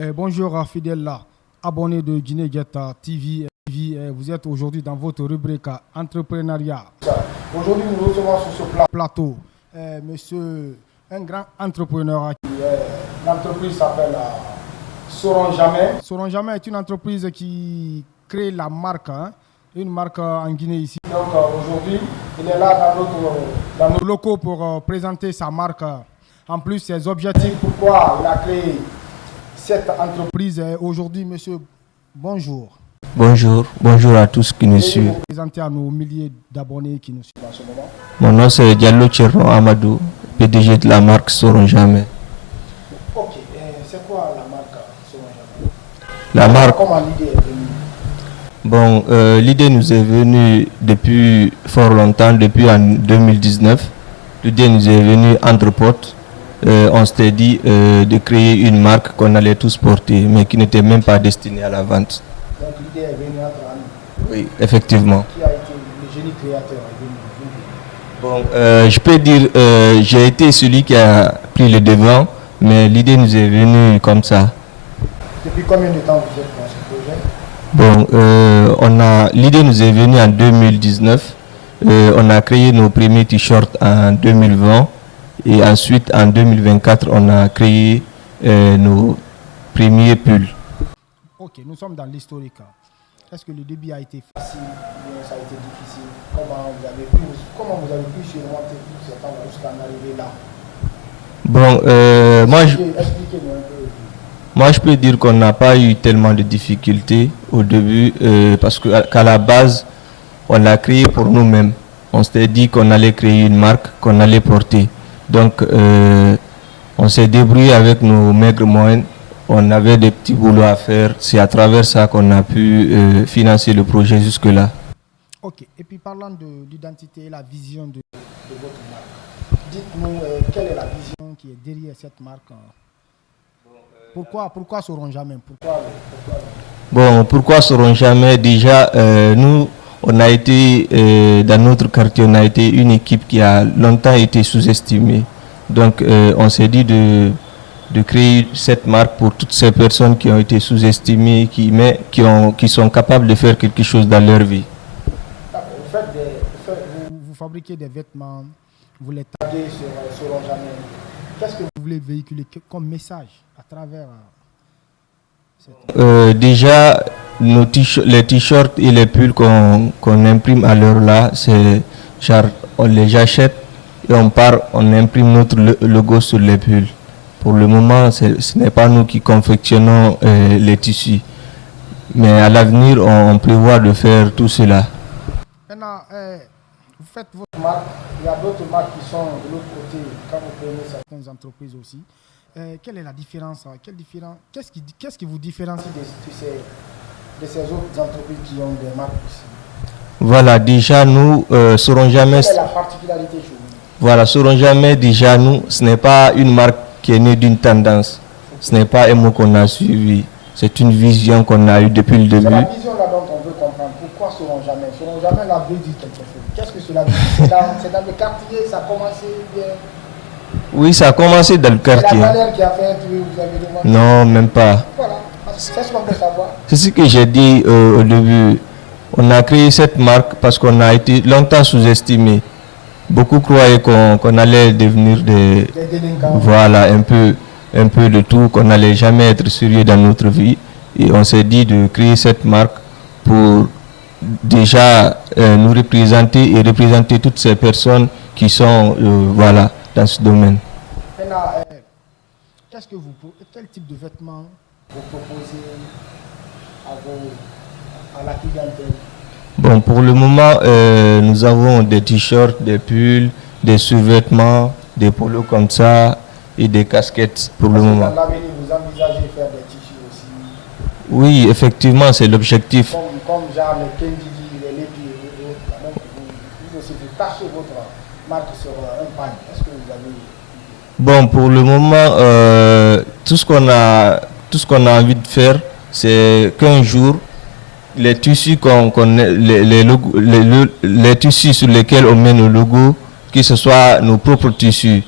Bonjour fidèles abonnés de Guinée-Get TV. Vous êtes aujourd'hui dans votre rubrique entrepreneuriat. Aujourd'hui, nous recevons sur ce plateau monsieur, un grand entrepreneur. L'entreprise s'appelle Saurons Jamais. Saurons Jamais est une entreprise qui crée la marque, une marque en Guinée ici. Donc aujourd'hui, il est là dans nos locaux pour présenter sa marque. En plus, ses objectifs, pourquoi il a créé cette entreprise. Aujourd'hui, monsieur, bonjour. Bonjour à tous qui nous suivent. Vous présentez à nos milliers d'abonnés qui nous suivent en ce moment. Mon nom c'est Diallo Tcherno Amadou, PDG de la marque Saurons Jamais. Ok, c'est quoi la marque Saurons Jamais? La marque. Comment l'idée est venue? Bon, l'idée nous est venue depuis fort longtemps, depuis en 2019. L'idée nous est venue entre potes. On s'était dit de créer une marque qu'on allait tous porter, mais qui n'était même pas destinée à la vente. Donc l'idée est venue entre nous. Oui, effectivement. Qui a été le génie créateur est venu? Bon, je peux dire, j'ai été celui qui a pris le devant, mais l'idée nous est venue comme ça. Depuis combien de temps vous êtes dans ce projet? Bon, l'idée nous est venue en 2019. On a créé nos premiers t-shirts en 2020. Et ensuite, en 2024, on a créé nos premiers pulls. Ok, nous sommes dans l'historique. Est-ce que le début a été facile ou bien ça a été difficile? Comment vous avez pu surmonter tout ce temps jusqu'à en arriver là? Bon, Expliquez-nous un peu. Moi, je peux dire qu'on n'a pas eu tellement de difficultés au début parce qu'à la base, on l'a créé pour nous-mêmes. On s'était dit qu'on allait créer une marque qu'on allait porter. Donc, on s'est débrouillé avec nos maigres moyens. On avait des petits boulots à faire. C'est à travers ça qu'on a pu financer le projet jusque-là. Ok. Et puis, parlant de l'identité et la vision de votre marque, dites-nous quelle est la vision qui est derrière cette marque. Pourquoi Saurons Jamais? Bon, pourquoi Saurons Jamais? Déjà, nous, on a été, dans notre quartier, on a été une équipe qui a longtemps été sous-estimée. Donc, on s'est dit de créer cette marque pour toutes ces personnes qui ont été sous-estimées, qui sont capables de faire quelque chose dans leur vie. Vous fabriquez des vêtements, vous les taguez sur Saurons Jamais. Qu'est-ce que vous voulez véhiculer comme message à travers cette... Déjà, les t-shirts et les pulls qu'on imprime à l'heure là, c'est genre on les achète et on imprime notre logo sur les pulls. Pour le moment, ce n'est pas nous qui confectionnons les tissus, mais à l'avenir, on prévoit de faire tout cela. Maintenant, vous faites votre marque, il y a d'autres marques qui sont de l'autre côté, quand vous prenez certaines entreprises aussi. Quelle est la différence? Qu'est-ce qui vous différencie de ces autres entreprises qui ont des marques ici? Voilà, déjà nous, Saurons Jamais. Quelle est la particularité chez vous? Voilà, Saurons Jamais, déjà nous, ce n'est pas une marque qui est née d'une tendance. Ce n'est pas un mot qu'on a suivi. C'est une vision qu'on a eue depuis le début. C'est la vision là dont on veut comprendre. Pourquoi Saurons Jamais? Saurons Jamais là veut dire quelque chose. Qu'est-ce que cela veut dire? C'est dans le quartier, ça a commencé bien? Oui, ça a commencé dans le quartier. C'est la valeur qui a fait vous avez demandé? Non, même pas. Voilà, c'est ce qu'on peut savoir. C'est ce que j'ai dit au début. On a créé cette marque parce qu'on a été longtemps sous-estimé. Beaucoup croyaient qu'on allait devenir des voilà, un peu de tout, qu'on n'allait jamais être sérieux dans notre vie. Et on s'est dit de créer cette marque pour déjà nous représenter et représenter toutes ces personnes qui sont voilà, dans ce domaine. Maintenant, quel type de vêtements vous proposez à la clientèle? Bon, pour le moment, nous avons des t-shirts, des pulls, des sous-vêtements, des polos comme ça et des casquettes pour le moment. Dans l'avenir, vous envisagez de faire des tissus aussi? Oui, effectivement, c'est l'objectif. Comme genre les Kendidi, les Lépi et autres. Donc, vous aussi, vous tachez votre marque sur un pagne. Est-ce que vous avez... Bon, pour le moment, tout ce qu'on a envie de faire, c'est qu'un jour, les tissus les tissus sur lesquels on met nos logos, que ce soit nos propres tissus,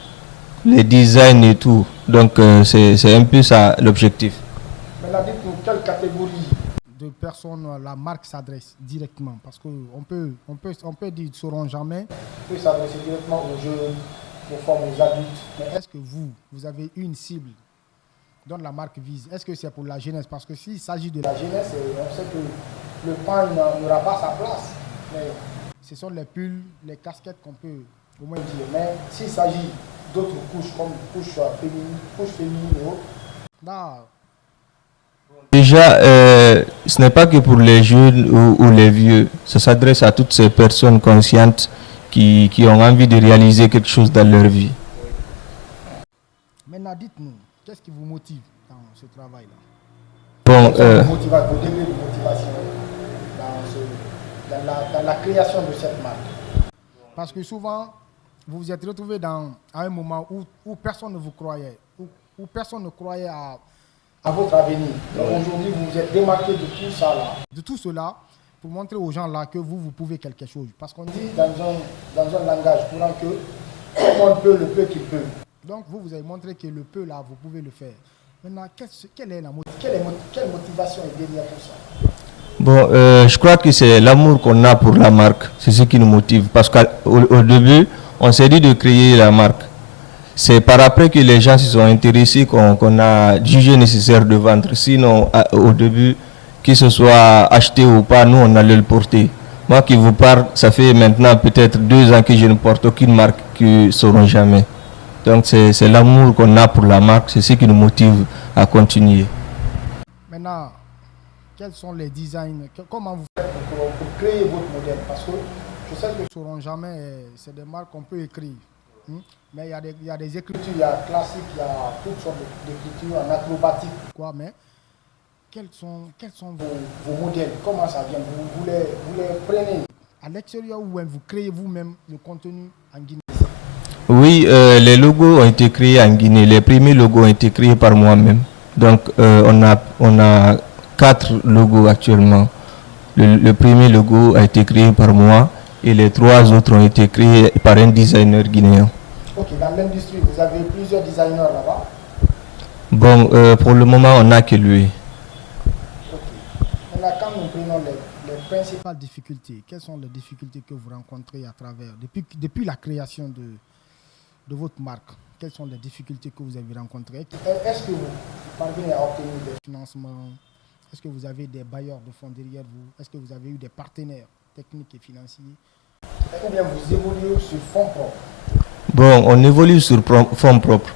les designs et tout. Donc c'est un peu ça l'objectif. Maintenant, dites-nous quelle catégorie de personnes la marque s'adresse directement. Parce qu'on peut dire qu'ils ne sauront jamais. On peut s'adresser directement aux jeunes, aux femmes, aux adultes. Mais est-ce que vous avez une cible dont la marque vise? Est-ce que c'est pour la jeunesse? Parce que s'il s'agit de la jeunesse, on sait que le pain n'aura pas sa place. Mais ce sont les pulls, les casquettes qu'on peut au moins dire. Mais s'il s'agit d'autres couches, comme couches féminines et autres, là, Déjà, ce n'est pas que pour les jeunes ou les vieux. Ça s'adresse à toutes ces personnes conscientes qui ont envie de réaliser quelque chose dans leur vie. maintenant, dites-nous, qu'est-ce qui vous motive dans ce travail-là? Bon, Vos degrés de motivation dans la création de cette marque. Parce que souvent, vous vous êtes retrouvé à un moment où personne ne vous croyait, où personne ne croyait à votre avenir. Donc aujourd'hui, vous vous êtes démarqué de tout ça là. De tout cela, pour montrer aux gens là que vous pouvez quelque chose. Parce qu'on dit dans un langage courant que tout le monde peut le peu qu'il peut. Donc vous avez montré que le peu là, vous pouvez le faire. Maintenant, quelle motivation est derrière tout ça? bon, je crois que c'est l'amour qu'on a pour la marque. C'est ce qui nous motive. Parce qu'au début, on s'est dit de créer la marque. C'est par après que les gens se sont intéressés qu'on a jugé nécessaire de vendre. Sinon, au début, que ce soit acheté ou pas, nous, on allait le porter. Moi qui vous parle, ça fait maintenant peut-être 2 ans que je ne porte aucune marque qui ne sauront jamais. Donc c'est l'amour qu'on a pour la marque, c'est ce qui nous motive à continuer. Maintenant, quels sont les designs? Comment vous faites pour créer votre modèle? Parce que je sais que ne sauront jamais, c'est des marques qu'on peut écrire. Mais il y a des écritures, il y a classiques, il y a toutes sortes d'écritures en acrobatique. Quoi, mais quels sont vos modèles? Comment ça vient? Vous les prenez à l'extérieur ou vous créez vous-même le contenu en Guinée? Oui, les logos ont été créés en Guinée. Les premiers logos ont été créés par moi-même. Donc on a 4 logos actuellement. Le premier logo a été créé par moi et les 3 autres ont été créés par un designer guinéen. Ok, dans l'industrie, vous avez plusieurs designers là-bas? Bon, pour le moment, on n'a que lui. Ok. Maintenant, quand nous prenons les principales difficultés, quelles sont les difficultés que vous rencontrez à travers, depuis la création de votre marque? Quelles sont les difficultés que vous avez rencontrées? Est-ce que vous parvenez à obtenir des financements? Est-ce que vous avez des bailleurs de fonds derrière vous? Est-ce que vous avez eu des partenaires techniques et financiers? Ou bien vous évoluez sur fonds propres? Bon, on évolue sur fonds propres.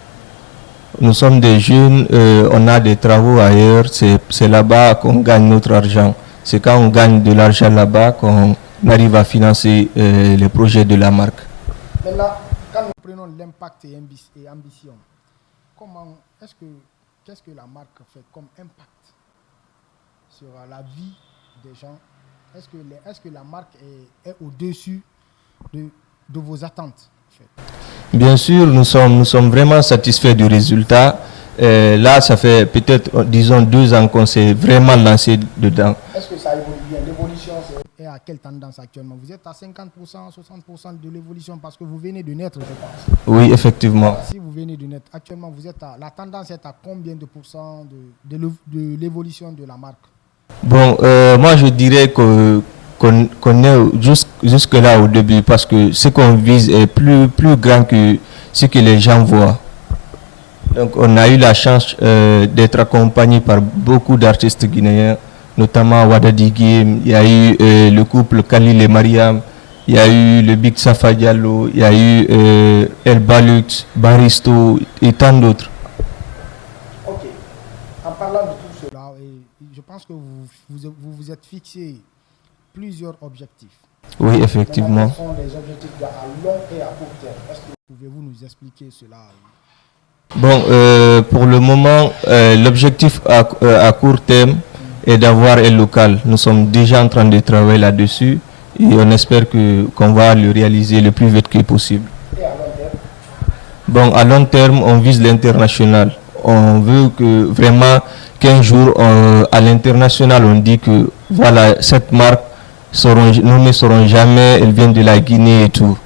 Nous sommes des jeunes, on a des travaux ailleurs, c'est là-bas qu'on gagne notre argent. C'est quand on gagne de l'argent là-bas qu'on arrive à financer les projets de la marque. Maintenant, quand nous prenons l'impact et ambition, qu'est-ce que la marque fait comme impact sur la vie des gens? Est-ce que la marque est au-dessus de vos attentes en fait? Bien sûr, nous sommes vraiment satisfaits du résultat. Là, ça fait peut-être, disons, 2 ans qu'on s'est vraiment lancé dedans. Est-ce que ça évolue bien? L'évolution, c'est à quelle tendance actuellement? Vous êtes à 50%, 60% de l'évolution parce que vous venez de naître, je pense. Oui, effectivement. Si vous venez de naître, actuellement, la tendance est à combien de pourcents de l'évolution de la marque? Bon, moi je dirais qu'on est jusque là au début parce que ce qu'on vise est plus grand que ce que les gens voient. Donc on a eu la chance d'être accompagné par beaucoup d'artistes guinéens, notamment Wadadi Game, il y a eu le couple Khalil et Mariam, il y a eu le Big Safa Diallo, il y a eu El Balux, Baristo et tant d'autres. Ok. En parlant de tout cela, je pense que vous êtes fixé plusieurs objectifs. Oui, effectivement. Quels sont les objectifs à long et à court terme? Est-ce que pouvez-vous nous expliquer cela? Bon, pour le moment, l'objectif à court terme est d'avoir un local. Nous sommes déjà en train de travailler là-dessus et on espère qu'on va le réaliser le plus vite que possible. Et à long terme? Bon, à long terme, on vise l'international. On veut que vraiment qu'un jour, à l'international, on dit que voilà, cette marque, nous ne saurons jamais, elle vient de la Guinée et tout.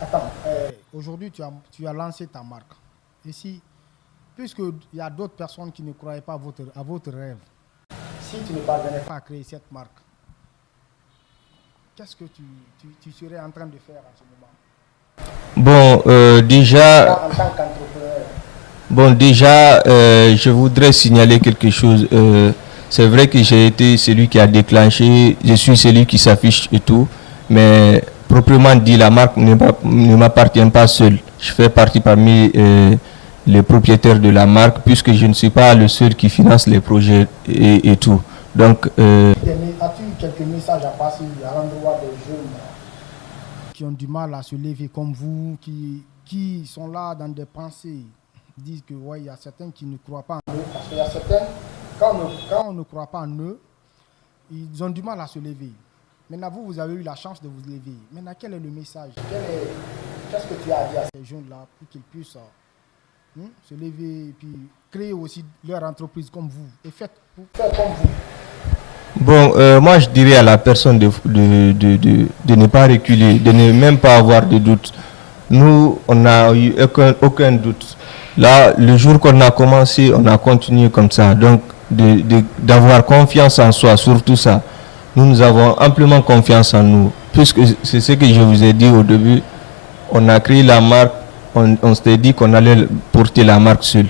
Attends, aujourd'hui tu as lancé ta marque. Et si puisqu'il y a d'autres personnes qui ne croyaient pas à votre rêve, si tu ne parvenais pas à créer cette marque, qu'est-ce que tu serais en train de faire à ce moment? Déjà, En tant qu'entrepreneur. Je voudrais signaler quelque chose. C'est vrai que j'ai été celui qui a déclenché, je suis celui qui s'affiche et tout, mais proprement dit, la marque ne m'appartient pas seul. Je fais partie parmi les propriétaires de la marque, puisque je ne suis pas le seul qui finance les projets et tout. Donc, as-tu quelques messages à passer à l'endroit des jeunes qui ont du mal à se lever comme vous, qui sont là dans des pensées, disent que ouais, il y a certains qui ne croient pas en eux, parce qu'il y a certains, quand on ne croit pas en eux, ils ont du mal à se lever. Maintenant, vous avez eu la chance de vous lever. Maintenant, quel est le message? Qu'est-ce que tu as à dire à ces jeunes-là pour qu'ils puissent se lever et puis créer aussi leur entreprise comme vous et faire comme vous? Moi je dirais à la personne de ne pas reculer, de ne même pas avoir de doute. Nous, on n'a eu aucun doute. Là, le jour qu'on a commencé, on a continué comme ça. Donc, d'avoir confiance en soi, surtout ça. Nous avons amplement confiance en nous. Puisque c'est ce que je vous ai dit au début, on a créé la marque, on s'était dit qu'on allait porter la marque seule.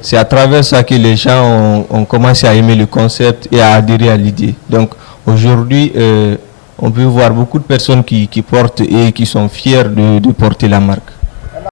C'est à travers ça que les gens ont commencé à aimer le concept et à adhérer à l'idée. Donc aujourd'hui, on peut voir beaucoup de personnes qui portent et qui sont fiers de porter la marque.